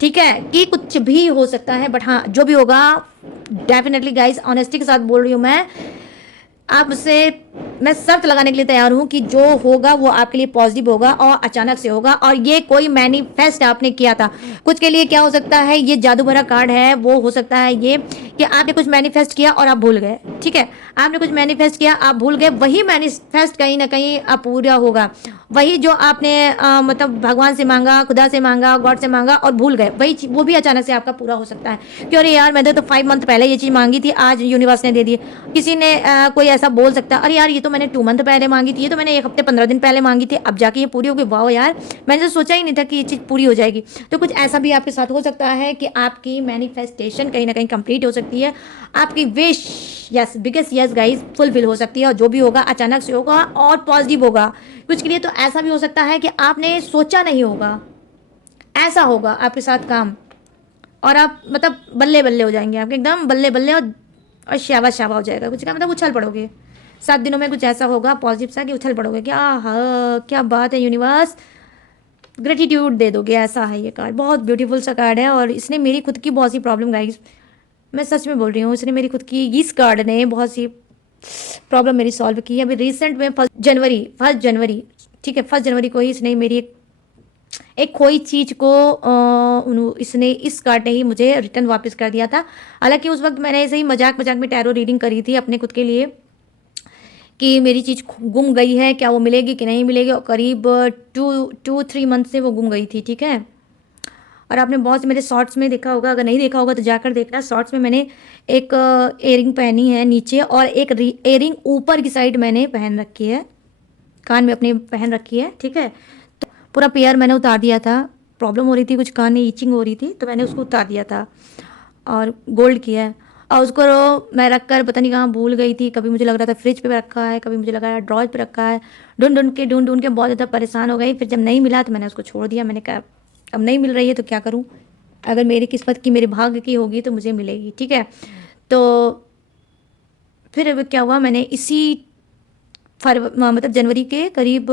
ठीक है, कि कुछ भी हो सकता है, बट हाँ, जो भी होगा, डेफिनेटली गाइस, ऑनेस्टी के साथ बोल रही हूँ मैं, आपसे मैं शर्त लगाने के लिए तैयार हूं कि जो होगा वो आपके लिए पॉजिटिव होगा और अचानक से होगा। और ये कोई मैनिफेस्ट आपने किया था, कुछ के लिए क्या हो सकता है, ये जादू भरा कार्ड है, वो हो सकता है ये कि आपने कुछ मैनिफेस्ट किया और आप भूल गए। ठीक है, आपने कुछ मैनिफेस्ट किया, आप भूल गए, वही मैनिफेस्ट कहीं ना कहीं पूरा होगा। वही जो आपने मतलब भगवान से मांगा, खुदा से मांगा, गॉड से मांगा और भूल गए, वही वो भी अचानक से आपका पूरा हो सकता है। कि अरे यार, मैंने तो 5 मंथ पहले ये चीज़ मांगी थी, आज यूनिवर्स ने दे दी। किसी ने कोई ऐसा बोल सकता है, अरे यार, ये तो मैंने 2 मंथ पहले मांगी थी, ये तो मैंने 1 हफ्ते 15 दिन पहले मांगी थी, अब जाके ये पूरी हो गई। वाह यार, मैंने तो सोचा ही नहीं था कि ये चीज़ पूरी हो जाएगी। तो कुछ ऐसा भी आपके साथ हो सकता है कि आपकी मैनिफेस्टेशन कहीं ना कहीं कंप्लीट हो सकती है, आपकी wish, yes, biggest yes guys, fulfil हो सकती है। और जो भी होगा अचानक से होगा और पॉजिटिव होगा। कुछ के लिए तो ऐसा भी हो सकता है कि आपने सोचा नहीं होगा, ऐसा होगा आपके साथ काम, और आप मतलब बल्ले बल्ले हो जाएंगे, आपके एकदम बल्ले बल्ले, और शावा शावा हो जाएगा। कुछ का मतलब उछल पड़ोगे 7 दिनों में, कुछ ऐसा होगा पॉजिटिव सा कि उछल पड़ोगे कि आहा, क्या बात है यूनिवर्स, ग्रेटिट्यूड दे दोगे। ऐसा है ये कार्ड, बहुत ब्यूटीफुल सा कार्ड है। और इसने मेरी खुद की बहुत सी प्रॉब्लम गाइस, मैं सच में बोल रही हूँ, इसने मेरी खुद की, इस कार्ड ने बहुत सी प्रॉब्लम मेरी सॉल्व की है। अभी रिसेंट में 1 जनवरी, ठीक है, 1 जनवरी को ही इसने मेरी एक खोई चीज़ को इसने इस कार्ड ने ही मुझे रिटर्न वापस कर दिया था। हालांकि उस वक्त मैंने ऐसे ही मजाक मजाक में टैरो रीडिंग करी थी अपने खुद के लिए कि मेरी चीज़ गुम गई है, क्या वो मिलेगी कि नहीं मिलेगी, और करीब 2-3 मंथ से वो गुम गई थी। ठीक है, और आपने बहुत से मेरे शॉर्ट्स में देखा होगा, अगर नहीं देखा होगा तो जाकर देखना। शॉर्ट्स में मैंने एक एयरिंग पहनी है नीचे, और एक एयरिंग ऊपर की साइड मैंने पहन रखी है, कान में अपने पहन रखी है। ठीक है, तो पूरा पेयर मैंने उतार दिया था। प्रॉब्लम हो रही थी, कुछ कान में ईचिंग हो रही थी, तो मैंने उसको उतार दिया था और गोल्ड किया है। और उसको मैं रख कर पता नहीं कहाँ भूल गई थी। कभी मुझे लग रहा था फ्रिज पे रखा है, कभी मुझे लग रहा है ड्रॉज पे रखा है। ढूंढ ढूंढ के बहुत ज़्यादा परेशान हो गई। फिर जब नहीं मिला तो मैंने उसको छोड़ दिया। मैंने कहा अब नहीं मिल रही है तो क्या करूँ, अगर मेरी किस्मत की, मेरे भाग्य की होगी तो मुझे मिलेगी। ठीक है, तो फिर अब क्या हुआ, मैंने इसी मतलब जनवरी के करीब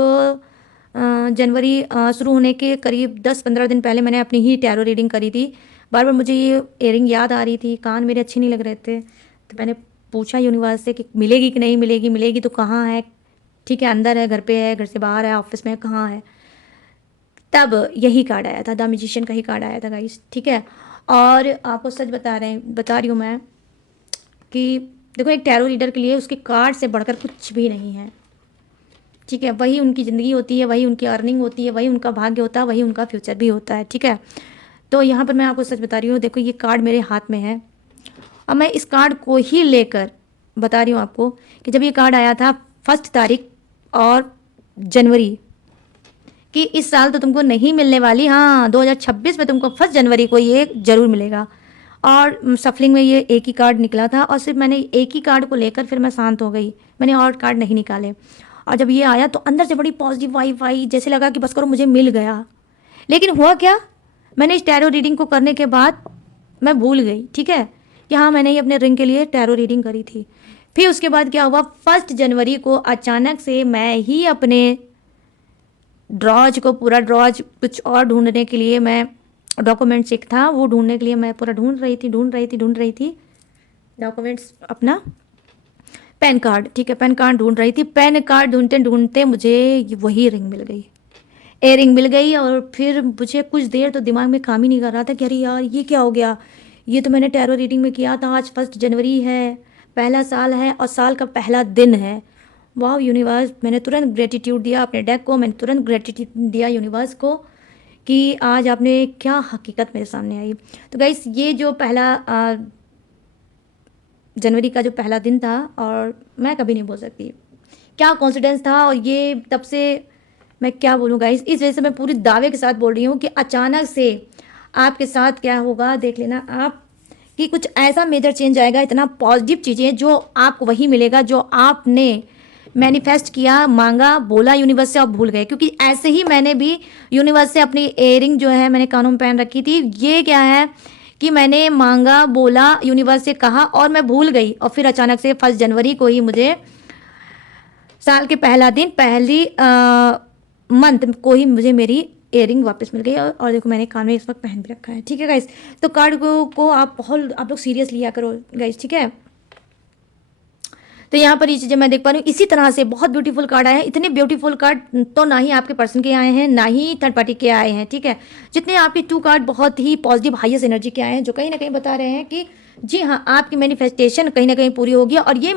जनवरी शुरू होने के करीब 10-15 दिन पहले मैंने अपनी ही टैरो रीडिंग करी थी। बार बार मुझे ये इयरिंग याद आ रही थी, कान मेरे अच्छे नहीं लग रहे थे, तो मैंने पूछा यूनिवर्स से कि मिलेगी कि नहीं मिलेगी, मिलेगी तो कहाँ है। ठीक है, अंदर है, घर पे है, घर से बाहर है, ऑफिस में, कहाँ है। तब यही कार्ड आया था, द मैजिशियन का ही कार्ड आया था गाइस। ठीक है, और आपको सच बता रही हूँ मैं कि देखो, एक टैरो रीडर के लिए उसके कार्ड से बढ़कर कुछ भी नहीं है। ठीक है, वही उनकी ज़िंदगी होती है, वही उनकी अर्निंग होती है, वही उनका भाग्य होता है, वही उनका फ्यूचर भी होता है। ठीक है, तो यहाँ पर मैं आपको सच बता रही हूँ, देखो ये कार्ड मेरे हाथ में है, अब मैं इस कार्ड को ही लेकर बता रही हूँ आपको कि जब ये कार्ड आया था 1 तारीख और जनवरी कि इस साल तो तुमको नहीं मिलने वाली, हाँ 2026 में तुमको 1 जनवरी को ये ज़रूर मिलेगा। और सफलिंग में ये एक ही कार्ड निकला था, और सिर्फ मैंने एक ही कार्ड को लेकर फिर मैं शांत हो गई, मैंने और कार्ड नहीं निकाले। और जब ये आया तो अंदर से बड़ी पॉजिटिव वाइब आई, जैसे लगा कि बस करो मुझे मिल गया। लेकिन हुआ क्या, मैंने इस टैरो रीडिंग को करने के बाद मैं भूल गई। ठीक है, कि हाँ मैंने ही अपने रिंग के लिए टैरो रीडिंग करी थी। फिर उसके बाद क्या हुआ, 1 जनवरी को अचानक से मैं ही अपने ड्रॉज को, पूरा ड्रॉज कुछ और ढूंढने के लिए, मैं डॉक्यूमेंट्स एक था वो ढूंढने के लिए मैं पूरा ढूंढ रही थी डॉक्यूमेंट्स, अपना पैन कार्ड। ठीक है, पैन कार्ड ढूंढ रही थी। पैन कार्ड ढूंढते ढूंढते मुझे वही रिंग मिल गई, एयरिंग मिल गई। और फिर मुझे कुछ देर तो दिमाग में काम ही नहीं कर रहा था कि अरे यार ये क्या हो गया, ये तो मैंने टैरो रीडिंग में किया था, आज 1 जनवरी है, पहला साल है और साल का पहला दिन है। वाह यूनिवर्स, मैंने तुरंत ग्रेटिट्यूड दिया अपने डेक को, मैंने तुरंत ग्रेटिट्यूड दिया यूनिवर्स को कि आज आपने क्या हकीकत मेरे सामने आई। तो गाइस, ये जो पहला जनवरी का जो पहला दिन था, और मैं कभी नहीं बोल सकती क्या कॉन्फिडेंस था। और ये तब से मैं क्या बोलूँ गाइस, इस वजह से मैं पूरी दावे के साथ बोल रही हूँ कि अचानक से आपके साथ क्या होगा देख लेना आप, कि कुछ ऐसा मेजर चेंज आएगा, इतना पॉजिटिव चीज़ें जो आपको वही मिलेगा जो आपने मैनिफेस्ट किया, मांगा, बोला यूनिवर्स से और भूल गए। क्योंकि ऐसे ही मैंने भी यूनिवर्स से अपनी इयरिंग जो है मैंने कानों में पहन रखी थी। ये क्या है कि मैंने मांगा, बोला, यूनिवर्स से कहा और मैं भूल गई, और फिर अचानक से 1 जनवरी को ही मुझे साल के पहला दिन, पहली मंथ को ही मुझे मेरी इयरिंग वापस मिल गई। और देखो मैंने कान में इस वक्त पहन भी रखा है। ठीक है गाइस, तो कार्ड को आप लोग सीरियस लिया करो गाइस। ठीक है, तो यहाँ पर ये चीज़ें मैं देख पा रही हूँ। इसी तरह से बहुत ब्यूटीफुल कार्ड आए हैं। इतने ब्यूटीफुल कार्ड तो ना ही आपके पर्सन के आए हैं, ना ही थर्ड पार्टी के आए हैं। ठीक है, जितने आपके 2 कार्ड बहुत ही पॉजिटिव हाईएस्ट एनर्जी के आए हैं, जो कहीं ना कहीं बता रहे हैं कि जी हाँ, आपकी मैनिफेस्टेशन कहीं ना कहीं पूरी होगी। और ये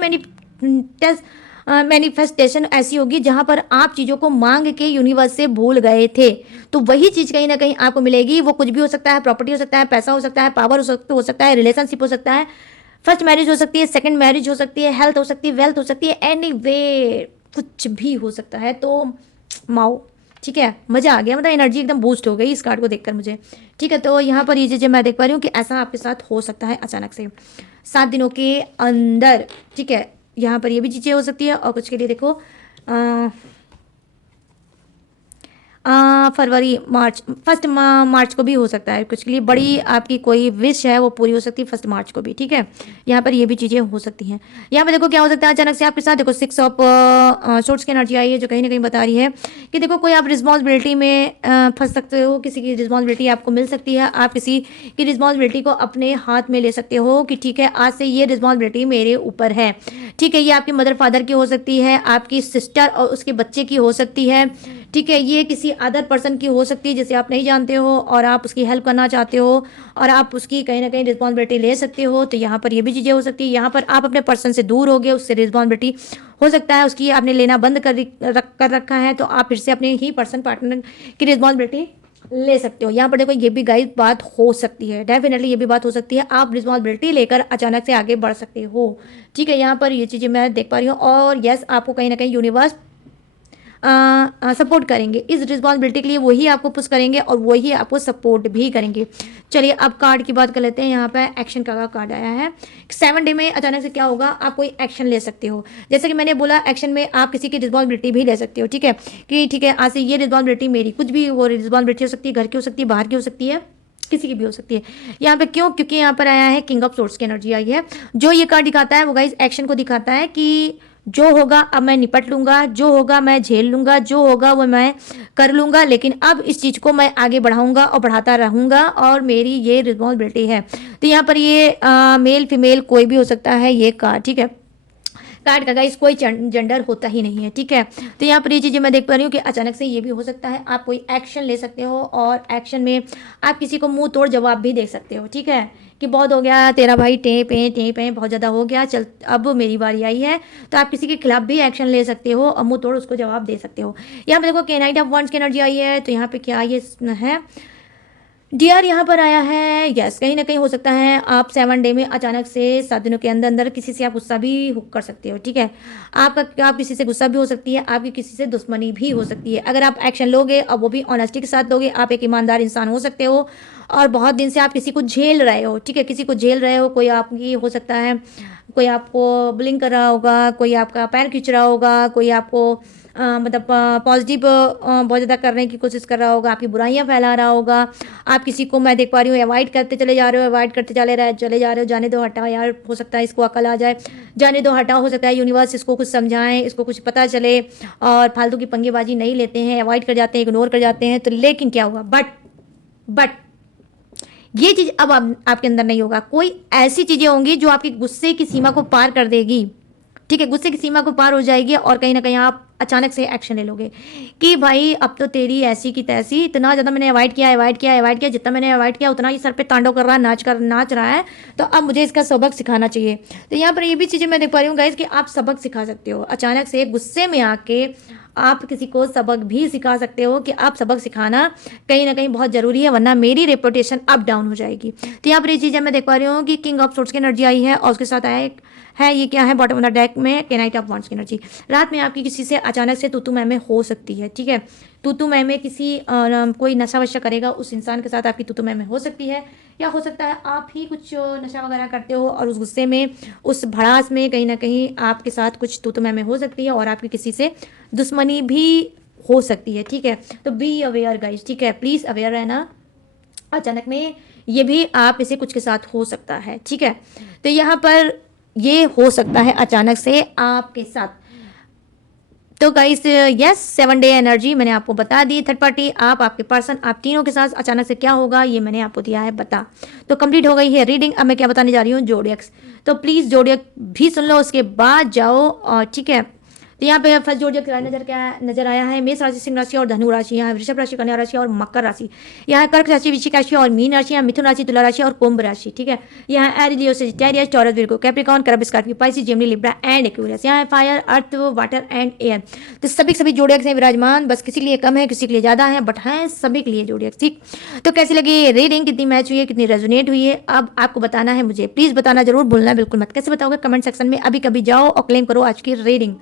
मैनिफेस्टेशन ऐसी होगी जहाँ पर आप चीज़ों को मांग के यूनिवर्स से भूल गए थे, तो वही चीज़ कहीं ना कहीं आपको मिलेगी। वो कुछ भी हो सकता है, प्रॉपर्टी हो सकता है, पैसा हो सकता है, पावर हो सकता है, रिलेशनशिप हो सकता है, फर्स्ट मैरिज हो सकती है, सेकंड मैरिज हो सकती है, हेल्थ हो सकती है, वेल्थ हो सकती है, एनीवे कुछ भी हो सकता है। तो माओ, ठीक है, मज़ा आ गया, मतलब एनर्जी एकदम बूस्ट हो गई इस कार्ड को देखकर मुझे। ठीक है, तो यहाँ पर ये चीज़ें मैं देख पा रही हूँ कि ऐसा आपके साथ हो सकता है अचानक से 7 दिनों के अंदर। ठीक है, यहाँ पर ये भी चीज़ें हो सकती है। और कुछ के लिए देखो फरवरी, मार्च, 1 मार्च को भी हो सकता है। कुछ के लिए बड़ी आपकी कोई विश है वो पूरी हो सकती है 1 मार्च को भी। ठीक है, यहाँ पर ये भी चीज़ें हो सकती हैं। यहाँ पर देखो क्या हो सकता है अचानक से आपके साथ। देखो 6 ऑफ सोर्ड्स की एनर्जी आई है, जो कहीं ना कहीं बता रही है कि देखो कोई आप रिस्पॉन्सिबिलिटी में फंस सकते हो, किसी की रिस्पॉन्सिबिलिटी आपको मिल सकती है, आप किसी की रिस्पॉन्सिबिलिटी को अपने हाथ में ले सकते हो कि ठीक है आज से ये रिस्पॉन्सिबिलिटी मेरे ऊपर है। ठीक है, ये आपके मदर फादर की हो सकती है, आपकी सिस्टर और उसके बच्चे की हो सकती है। ठीक है, ये किसी अदर पर्सन की हो सकती है जिसे आप नहीं जानते हो और आप उसकी हेल्प करना चाहते हो और आप उसकी कहीं ना कहीं रिस्पॉन्सिबिलिटी ले सकते हो, तो यहाँ पर ये भी चीज़ें हो सकती है। यहाँ पर आप अपने पर्सन से दूर हो गए, उससे रिस्पॉन्सिबिलिटी हो सकता है उसकी आपने लेना बंद कर रखा है, तो आप फिर से अपने ही पर्सन पार्टनर की रिस्पॉन्सिबिलिटी ले सकते हो। यहाँ पर देखो ये भी गाइस बात हो सकती है, डेफिनेटली ये भी बात हो सकती है, आप रिस्पॉन्सिबिलिटी लेकर अचानक से आगे बढ़ सकते हो। ठीक है, यहाँ पर ये चीज़ें मैं देख पा रही हूँ और यस आपको कहीं ना कहीं यूनिवर्स सपोर्ट करेंगे इस रिस्पॉन्सिबिलिटी के लिए, वही आपको पुश करेंगे और वही आपको सपोर्ट भी करेंगे। चलिए अब कार्ड की बात कर लेते हैं। यहाँ पे एक्शन का कार्ड आया है। 7 डे में अचानक से क्या होगा, आप कोई एक्शन ले सकते हो। जैसे कि मैंने बोला एक्शन में आप किसी की रिस्पॉन्सिबिलिटी भी ले सकते हो। ठीक है कि ठीक है आज से ये रिस्पॉन्सिबिलिटी मेरी, कुछ भी वो रिस्पॉन्सिबिलिटी हो सकती है, घर की हो सकती है, बाहर की हो सकती है, किसी की भी हो सकती है। यहाँ पे क्यों, क्योंकि यहाँ पर आया है किंग ऑफ सोर्ड्स की एनर्जी आई है। जो ये कार्ड दिखाता है वो गाइस एक्शन को दिखाता है कि जो होगा अब मैं निपट लूंगा, जो होगा मैं झेल लूंगा, जो होगा वो मैं कर लूंगा, लेकिन अब इस चीज़ को मैं आगे बढ़ाऊंगा और बढ़ाता रहूंगा और मेरी ये रिस्पॉन्सिबिलिटी है। तो यहाँ पर ये मेल फीमेल कोई भी हो सकता है ये कार्ड। ठीक है, कार्ड का गाइस कोई जेंडर होता ही नहीं है। ठीक है, तो यहाँ पर ये चीज़ें मैं देख पा रही हूँ कि अचानक से ये भी हो सकता है आप कोई एक्शन ले सकते हो और एक्शन में आप किसी को मुंह तोड़ जवाब भी दे सकते हो। ठीक है कि बहुत हो गया तेरा भाई, टे पे बहुत ज़्यादा हो गया, चल अब मेरी बारी आई है, तो आप किसी के खिलाफ भी एक्शन ले सकते हो और मुंह तोड़ उसको जवाब दे सकते हो। यहाँ पे देखो कि नाइट ऑफ वंड्स की एनर्जी आई है, तो यहाँ पे क्या ये है डियर यहाँ पर आया है। यस कहीं ना कहीं हो सकता है आप 7 डे में अचानक से 7 दिनों के अंदर अंदर किसी से आप गुस्सा भी कर सकते हो। ठीक है, आप किसी से गुस्सा भी हो सकती है, आपकी किसी से दुश्मनी भी हो सकती है। अगर आप एक्शन लोगे और वो भी ऑनेस्टी के साथ लोगे, आप एक ईमानदार इंसान हो सकते हो और बहुत दिन से आप किसी को झेल रहे हो। ठीक है, किसी को झेल रहे हो, कोई आपकी हो सकता है कोई आपको बुलिंग कर रहा होगा, कोई आपका पैर खींच रहा होगा, कोई आपको मतलब पॉजिटिव बहुत ज़्यादा करने की कोशिश कर रहा होगा, आपकी बुराइयां फैला रहा होगा। आप किसी को मैं देख पा रही हूँ अवॉइड करते चले जा रहे हो, अवॉइड करते चले जा रहे हो, जाने दो हटाओ यार, हो सकता है इसको अकल आ जाए, जाने दो हटाओ, हो सकता है यूनिवर्स इसको कुछ समझाएं, इसको कुछ पता चले और फालतू की पंगेबाजी नहीं लेते हैं, अवॉइड कर जाते हैं, इग्नोर कर जाते हैं। तो लेकिन क्या हुआ, बट ये चीज़ अब आपके अंदर नहीं होगा। कोई ऐसी चीज़ें होंगी जो आपकी गुस्से की सीमा को पार कर देगी। ठीक है, गुस्से की सीमा को पार हो जाएगी और कहीं ना कहीं आप अचानक से एक्शन ले लोगे कि भाई अब तो तेरी ऐसी की तैसी, इतना ज़्यादा मैंने अवॉइड किया, जितना मैंने अवॉइड किया उतना ही सर पे तांडव कर रहा है, नाच रहा है, तो अब मुझे इसका सबक सिखाना चाहिए। तो यहाँ पर ये भी चीज़ें मैं देख पा रही हूँ गाइस कि आप सबक सिखा सकते हो। अचानक से गुस्से में आके आप किसी को सबक भी सिखा सकते हो कि आप सबक सिखाना कहीं ना कहीं बहुत ज़रूरी है, वरना मेरी रेपुटेशन अप डाउन हो जाएगी। तो यहाँ पर ये चीज़ें मैं देख पा रही हूँ कि किंग ऑफ सोर्ड्स की एनर्जी आई है और उसके साथ आया है ये क्या है बॉटम ऑफ द डेक में नाइट ऑफ वॉन्ड्स की एनर्जी। रात में आपकी किसी से अचानक से तू मैं हो सकती है। ठीक है, तू मैं किसी कोई नशा वशा करेगा उस इंसान के साथ आपकी तू मैं हो सकती है, या हो सकता है आप ही कुछ नशा वगैरह करते हो और उस गुस्से में उस भड़ास में कहीं ना कहीं आपके साथ कुछ तू मैं हो सकती है और आपकी किसी से दुश्मनी भी हो सकती है। ठीक है, तो बी अवेयर गाइस। ठीक है, प्लीज़ अवेयर रहना, अचानक में ये भी आप इसे कुछ के साथ हो सकता है। ठीक है, तो यहाँ पर ये हो सकता है अचानक से आपके साथ। तो गाइस यस 7 डे एनर्जी मैंने आपको बता दी। थर्ड पार्टी आप, आपके पर्सन, आप तीनों के साथ अचानक से क्या होगा ये मैंने आपको दिया है बता। तो कंप्लीट हो गई है रीडिंग। अब मैं क्या बताने जा रही हूँ, जोडियक्स। तो प्लीज़ जोडियक भी सुन लो, उसके बाद जाओ। और ठीक है, तो यहाँ पे फर्स्ट जोडियक नजर आया है मेष राशि, सिंह राशि और धनु राशि, यहाँ वृषभ राशि, कन्या राशि और मकर राशि, यहाँ कर्क राशि, वृश्चिक राशि और मीन राशि, यहाँ मिथुन राशि, तुला राशि और कुंभ राशि। ठीक है, यहाँ Aries, Leo, Sagittarius, Taurus, Virgo, Capricorn, crab, Scorpio, Pisces, Gemini, Libra and Aquarius. यहाँ fire, earth, water and air. तो सभी जोडियक्स हैं विराजमान, बस किसी के लिए कम है किसी के लिए ज्यादा है, बट हैं सभी के लिए जोडियक्स। ठीक, तो कैसी लगी रीडिंग, कितनी मैच हुई है, कितनी रेजोनेट हुई है, अब आपको बताना है मुझे, प्लीज बताना जरूर भूलना बिल्कुल मत। कैसे बताओगे, कमेंट सेक्शन में अभी कभी जाओ और क्लेम करो आज की रीडिंग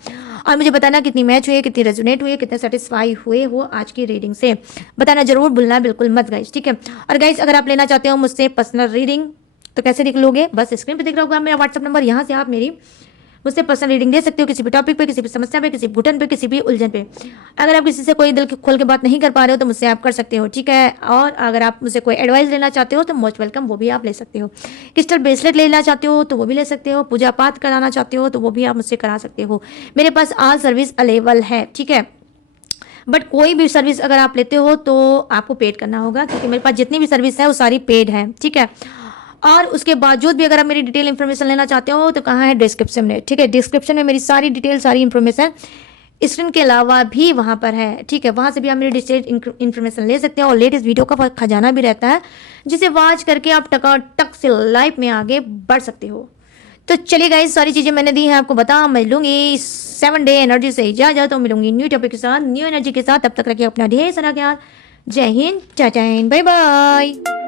और मुझे बताना कितनी मैच हुई है, कितनी रेजोनेट हुई है, कितने सेटिस्फाई हुए हो आज की रीडिंग से, बताना जरूर भूलना बिल्कुल मत गाइस। ठीक है, और गाइस अगर आप लेना चाहते हो मुझसे पर्सनल रीडिंग तो कैसे देख लोगे, बस स्क्रीन पे दिख रहा होगा मेरा व्हाट्सअप नंबर, यहाँ से आप मेरी मुझसे पर्सनल रीडिंग दे सकते हो, किसी भी टॉपिक पे, किसी भी समस्या पे, किसी घुटन पे, किसी भी उलझन पे। अगर आप किसी से कोई दिल खोल के बात नहीं कर पा रहे हो तो मुझसे आप कर सकते हो। ठीक है, और अगर आप मुझसे कोई एडवाइस लेना चाहते हो तो मोस्ट वेलकम, वो भी आप ले सकते हो। क्रिस्टल ब्रेसलेट लेना चाहते हो तो वो भी ले सकते हो, पूजा पाठ कराना चाहते हो तो वो भी आप मुझसे करा सकते हो। मेरे पास आज सर्विस अवेलेबल है। ठीक है, बट कोई भी सर्विस अगर आप लेते हो तो आपको पेड करना होगा, क्योंकि मेरे पास जितनी भी सर्विस है वो सारी पेड है। ठीक है, और उसके बावजूद भी अगर आप मेरी डिटेल इन्फॉर्मेशन लेना चाहते हो तो कहाँ है, डिस्क्रिप्शन में। ठीक है, डिस्क्रिप्शन में मेरी सारी डिटेल, सारी इन्फॉर्मेशन स्क्रीन के अलावा भी वहाँ पर है, ठीक है। वहाँ से भी आप मेरी डिटेल इन्फॉर्मेशन ले सकते हैं और लेटेस्ट वीडियो का खजाना भी रहता है, जिसे वॉच करके आप टक से लाइफ में आगे बढ़ सकते हो। तो चलिए गाइस, सारी चीज़ें मैंने दी हैं आपको बता। मैं लूँगी 7 डे एनर्जी से इजाज़त, तो मिलूंगी न्यू टॉपिक के साथ, न्यू एनर्जी के साथ। तब तक रखिए अपना ढेर सारा ख्याल। जय हिंद, चाचा हिंद, बाय बाय।